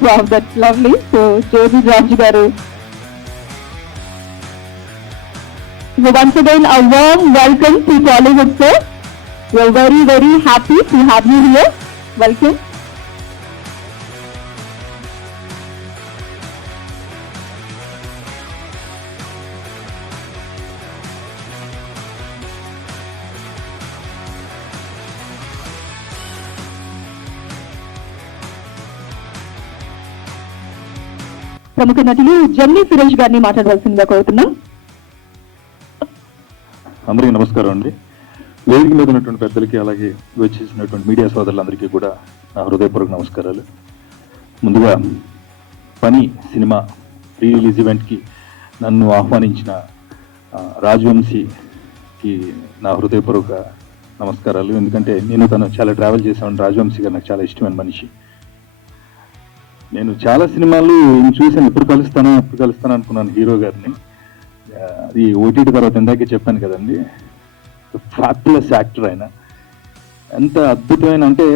Wow, that's lovely. So, Jyoti Raj garu. So once again, a warm welcome to Bollywood, sir. We are very, very happy to have you here. Welcome. ప్రముఖ నటులు జమ్ని సురేష్ గారిని మాట్లాడవలసిందిగా కోరుతున్నాం. అందరికీ నమస్కారం అండి. వేదిక మీద ఉన్నటువంటి పెద్దలకి, అలాగే వచ్చేసినటువంటి మీడియా సోదరులందరికీ కూడా నా హృదయపూర్వక నమస్కారాలు. ముందుగా పని సినిమా ప్రీ రిలీజ్ ఈవెంట్కి నన్ను ఆహ్వానించిన రాజవంశీకి నా హృదయపూర్వక నమస్కారాలు. ఎందుకంటే నేను తను చాలా ట్రావెల్ చేశాను. రాజవంశీ గారు నాకు చాలా ఇష్టమైన మనిషి. నేను చాలా సినిమాలు చూశాను. ఎప్పుడు కలుస్తాను అనుకున్నాను హీరో గారిని. అది ఓటీటీ తర్వాత ఇందాకే చెప్పాను కదండి, ఫ్యాక్టులెస్ యాక్టర్ ఆయన. ఎంత అద్భుతమైన అంటే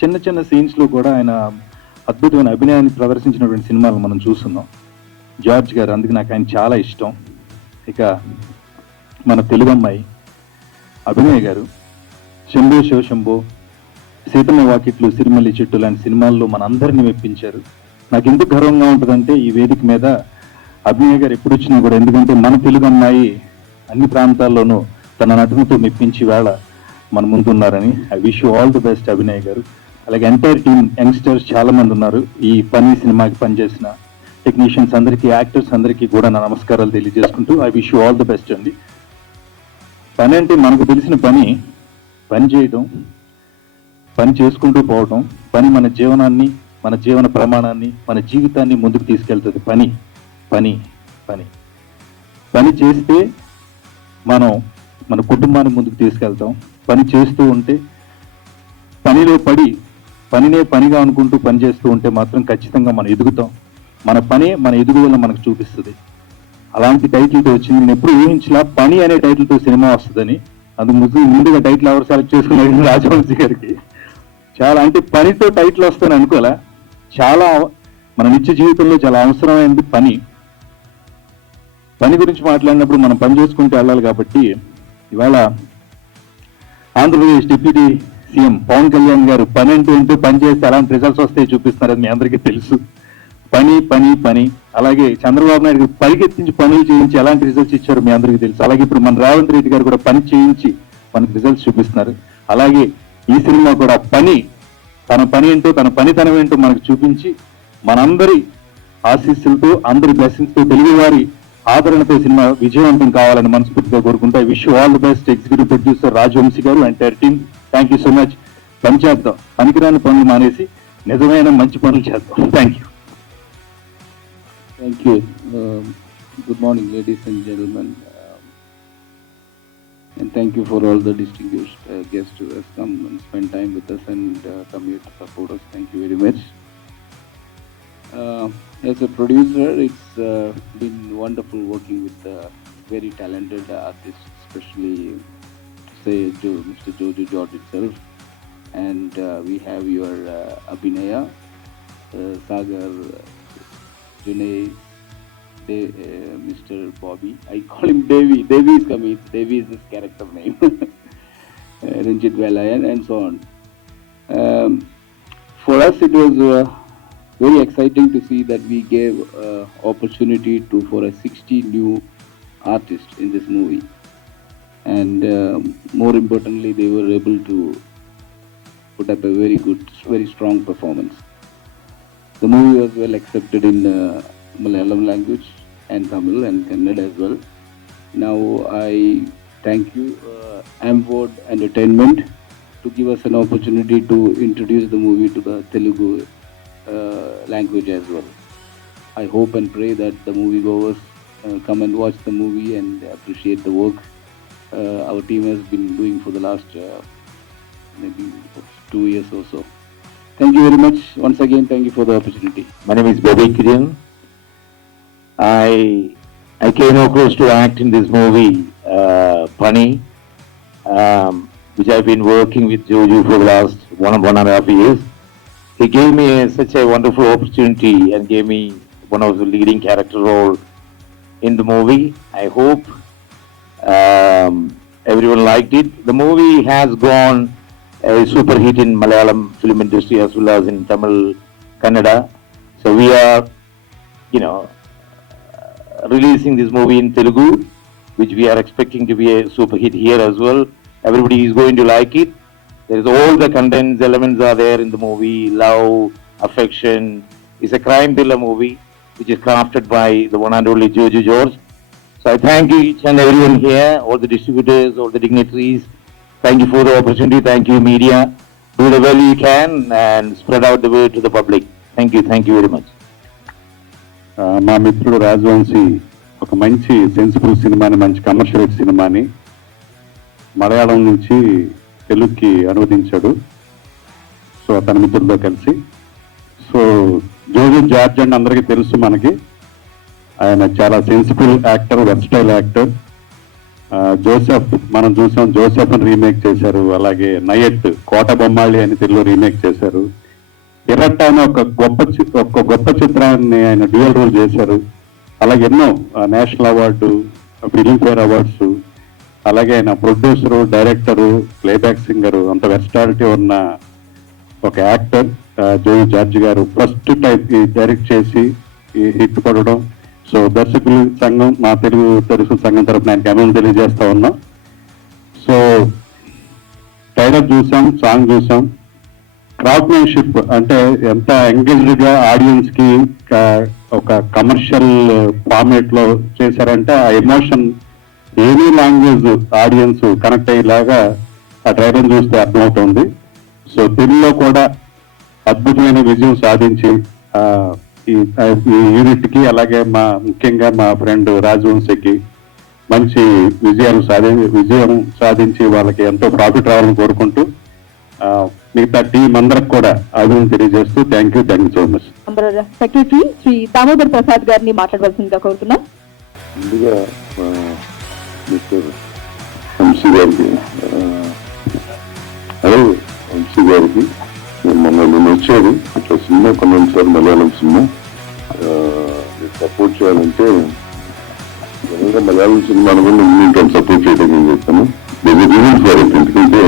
చిన్న చిన్న సీన్స్లో కూడా ఆయన అద్భుతమైన అభినయాన్ని ప్రదర్శించినటువంటి సినిమాలు మనం చూస్తున్నాం. జార్జ్ గారు, అందుకు నాకు ఆయన చాలా ఇష్టం. ఇక మన తెలుగు అమ్మాయి అభినయ్ గారు, శంభో శివశంభో, సీతమ్మ వాకిట్లు, సిరిమల్లి చెట్టు లాంటి సినిమాల్లో మన అందరినీ మెప్పించారు. నాకు ఎందుకు గర్వంగా ఉంటుందంటే ఈ వేదిక మీద అభినయ్ గారు ఎప్పుడు వచ్చినా కూడా, ఎందుకంటే మన తెలుగు అమ్మాయి అన్ని ప్రాంతాల్లోనూ తన నటనతో మెప్పించి వేళ మన ముందున్నారని. I wish you all the best Abhinay garu. అలాగే ఎంటైర్ టీమ్ యంగ్స్టర్స్ చాలా మంది ఉన్నారు. ఈ పని సినిమాకి పనిచేసిన టెక్నీషియన్స్ అందరికీ, యాక్టర్స్ అందరికీ కూడా నా నమస్కారాలు తెలియజేసుకుంటూ I wish you all the best అండి. పని అంటే మనకు తెలిసిన పని చేయడం, పని చేసుకుంటూ పోవటం. పని మన జీవనాన్ని, మన జీవన ప్రమాణాన్ని, మన జీవితాన్ని ముందుకు తీసుకెళ్తుంది. పని పని పని పని చేస్తే మనం మన కుటుంబాన్ని ముందుకు తీసుకెళ్తాం. పని చేస్తూ ఉంటే, పనిలో పడి పనినే పనిగా అనుకుంటూ పని చేస్తూ ఉంటే మాత్రం ఖచ్చితంగా మనం ఎదుగుతాం. మన పనే మన ఎదుగుదల మనకు చూపిస్తుంది. అలాంటి టైటిల్తో వచ్చింది. నేను ఎప్పుడు ఊహించలా పని అనే టైటిల్తో సినిమా వస్తుందని. అందుకు ముందుగా టైటిల్ ఎవరు సెలెక్ట్ చేసుకున్నారు? రాజవంశీ గారికి. చాలా అంటే పనితో టైటిల్ వస్తుందని అనుకోలే. చాలా మన నిత్య జీవితంలో చాలా అవసరమైనది పని. పని గురించి మాట్లాడినప్పుడు మనం పని చేసుకుంటూ వెళ్ళాలి. కాబట్టి ఇవాళ ఆంధ్రప్రదేశ్ డిప్యూటీ సీఎం పవన్ కళ్యాణ్ గారు పని అంటే ఏంటో, పని చేస్తే ఎలాంటి రిజల్ట్స్ వస్తాయి చూపిస్తున్నారని మీ అందరికీ తెలుసు. పని పని పని. అలాగే చంద్రబాబు నాయుడు గారు పరిగెత్తించి పనులు చేయించి ఎలాంటి రిజల్ట్స్ ఇచ్చారో మీ అందరికీ తెలుసు. అలాగే ఇప్పుడు మన రేవంత్ రెడ్డి గారు కూడా పని చేయించి మనకు రిజల్ట్స్ చూపిస్తున్నారు. అలాగే ఈ సినిమా కూడా తన పని ఏంటో, తన పనితనం ఏంటో మనకు చూపించి, మనందరి ఆశీస్సులతో, అందరి బ్లెస్సింగ్స్ తో, తెలుగువారి ఆదరణతో సినిమా విజయవంతం కావాలని మనస్ఫూర్తిగా కోరుకుంటా. I wish you all the best executive producer Rajavamsi garu, entire team. Thank you so much. పని చేద్దాం, పనికిరాని పనులు మానేసి నిజమైన మంచి పనులు చేద్దాం. Thank you. Thank you. Good morning, ladies and gentlemen. And thank you for all the distinguished guests who have come and spent time with us and come here to support us. Thank you very much. As a producer, it's been wonderful working with very talented artists, especially say Mr. Jojo George itself. And we have your Abhinaya, Sagar, Junay, Mr. Bobby. I call him Devi. Devi is coming. Devi is his character name. Ranjit Velayan and so on. For us, it was very exciting to see that we gave opportunity for a 60 new artists in this movie. And more importantly, they were able to put up a very strong performance. The movie was well accepted in Malayalam language and Tamil and Kannada as well. Now I thank you Amword Entertainment to give us an opportunity to introduce the movie to the Telugu language as well. I hope and pray that the moviegoers come and watch the movie and appreciate the work our team has been doing for the last maybe 2 years or so. Thank you very much. Once again, thank you for the opportunity. My name is Bobby Kiran. I came across to act in this movie, Pani, which I've been working with Jojo for the last one and a half years. he gave me such a wonderful opportunity and gave me one of the leading character role in the movie. I hope everyone liked it. The movie has gone a super hit in Malayalam film industry as well as in Tamil, Kannada. So we are, releasing this movie in Telugu, which we are expecting to be a super hit here as well. Everybody is going to like it. There is all the contents, elements are there in the movie. Love, affection. It's a crime thriller movie, which is crafted by the one and only Jojo George. So I thank each and everyone here, all the distributors, all the dignitaries. Thank you for the opportunity. Thank you, media. Do the well you can and spread out the word to the public. Thank you very much. మా మిత్రుడు రాజవంశీ ఒక మంచి sensible సినిమాని, మంచి commercial సినిమాని మలయాళం నుంచి తెలుగుకి అనువదించాడు. So తన మిత్రులతో కలిసి. సో జోజో జార్జ్ అంటే అందరికీ తెలుసు మనకి. ఆయన చాలా sensible actor, versatile actor. Joseph మనం చూసాం, జోసెఫ్ అని రీమేక్ చేశారు. అలాగే నయట్, కోట బొమ్మాళి అని తెలుగులో రీమేక్ చేశారు. ఇరట్ట అని ఒక గొప్ప చిత్రాన్ని ఆయన డ్యూయల్ రోల్ చేశారు. అలాగే ఎన్నో నేషనల్ అవార్డు, ఫిలింఫేర్ అవార్డ్స్, అలాగే ఆయన ప్రొడ్యూసరు, డైరెక్టరు, ప్లేబ్యాక్ సింగరు, అంత వెర్సటాలిటీ ఉన్న ఒక యాక్టర్ జోజో జార్జ్ గారు. ఫస్ట్ టైం డైరెక్ట్ చేసి హిట్ పడడం. సో దర్శకుల సంఘం, మా తెలుగు దర్శకుల సంఘం తరఫున ఆయనకి అభినందనలు తెలియజేస్తా ఉన్నాం. సో ట్రైలర్ చూసాం, సాంగ్ చూసాం. క్రాఫ్ట్మెన్షిప్ అంటే ఎంత ఎంగేజ్డ్ గా ఆడియన్స్ కి ఒక కమర్షియల్ ఫార్మేట్ లో చేశారంటే ఆ emotion any language audience connect అయ్యేలాగా ఆ ట్రైలర్ చూస్తే అర్థమవుతుంది. సో తెలుగులో కూడా అద్భుతమైన విజయం సాధించి ఈ యూనిట్ కి, అలాగే ముఖ్యంగా మా ఫ్రెండ్ రాజవంశీకి మంచి విజయం సాధించి వాళ్ళకి ఎంతో ప్రాఫిట్ రావాలని కోరుకుంటూ మిగతా టీం అందరికి కూడా అభినందన తెలియజేస్తూ thank you so much. Secretary Shri Damodar Prasad గారిని మాట్లాడవలసిందిగా కోరుతున్నాం. ముందుగా మిస్టర్ వంశీ గారికి, వంశీ గారికి నేను వచ్చాడు ఇట్లా సినిమా కొన్నాను సార్, మలయాళం సినిమా సపోర్ట్ చేయాలంటే నిజంగా మలయాళం సినిమాను కూడా నేను సపోర్ట్ చేయడం నేను చెప్తాను. ఎందుకంటే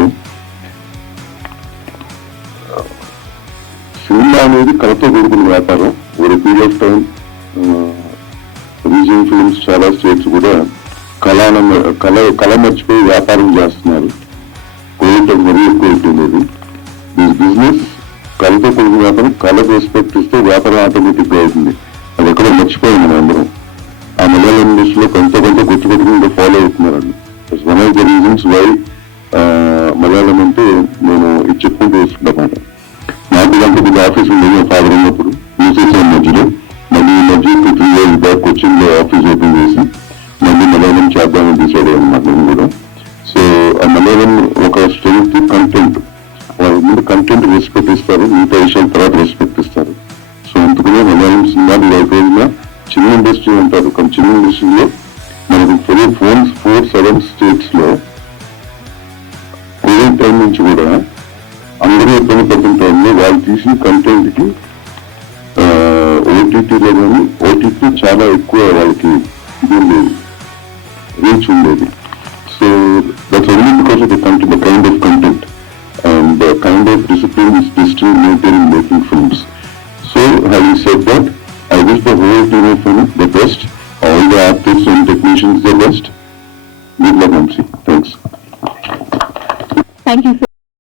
సినిమా అనేది కళతో కూడుకున్న వ్యాపారం. Over period of time region films చాలా స్టేట్స్ కూడా కళ మర్చిపోయి వ్యాపారం చేస్తున్నారు. కోవిడ్ మరీ ఎక్కువ ఉంటుంది. బిజినెస్ కళతో కూడిన వ్యాపారం, కళకు రెస్పెక్ట్ ఇస్తే వ్యాపారం ఆటోమేటిక్ గా అవుతుంది. అది ఎక్కడో మర్చిపోయింది అందరం. ఆ మలయాళం ఇండస్ట్రీలో కొంత గుర్తుపెట్టుకుని ఫాలో అవుతున్నారండి. One of the reasons why Malayalam అంటే నేను ఇది చెప్పుకుంటూ వస్తుందన్నమాట. నాకు ఇలాంటి కొద్దిగా ఆఫీస్ ఉండేది ఫాదర్ ఉన్నప్పుడు యూసేసాను మధ్యలో. మళ్ళీ ఈ మధ్య 3 years బ్యాక్ కొచ్చిన్ లో ఆఫీస్ ఓపెన్ చేసి మళ్ళీ మలయాళం చేద్దామని డిసైడ్ అయ్యాను నేను కూడా. సో ఆ మలయాళం ఒక స్ట్రెంగ్త్ కంటెంట్, వాళ్ళ ముందు కంటెంట్ రెస్పెక్ట్ ఇస్తారు, మిగతా విషయాల తర్వాత రెస్పెక్ట్ ఇస్తారు. సో అందుకనే మలయాళం సినిమాలు రోజున చిన్న ఇండస్ట్రీ అంటారు, కానీ చిన్న ఇండస్ట్రీలో మనకు 4-7 స్టేట్స్ లో కోవిడ్ టైం నుంచి కూడా అందరూ ఇబ్బంది పడుతున్న టైంలో వాళ్ళు తీసిన కంటెంట్ కి ఓటీటీలో కానీ ఓటీటీ చాలా ఎక్కువ వాళ్ళకి ఇది ఉండేది, రీచ్ ఉండేది. So that's only because of the content, the kind of content and the kind of discipline is still maintained in making films. So having said that, I wish the whole team of film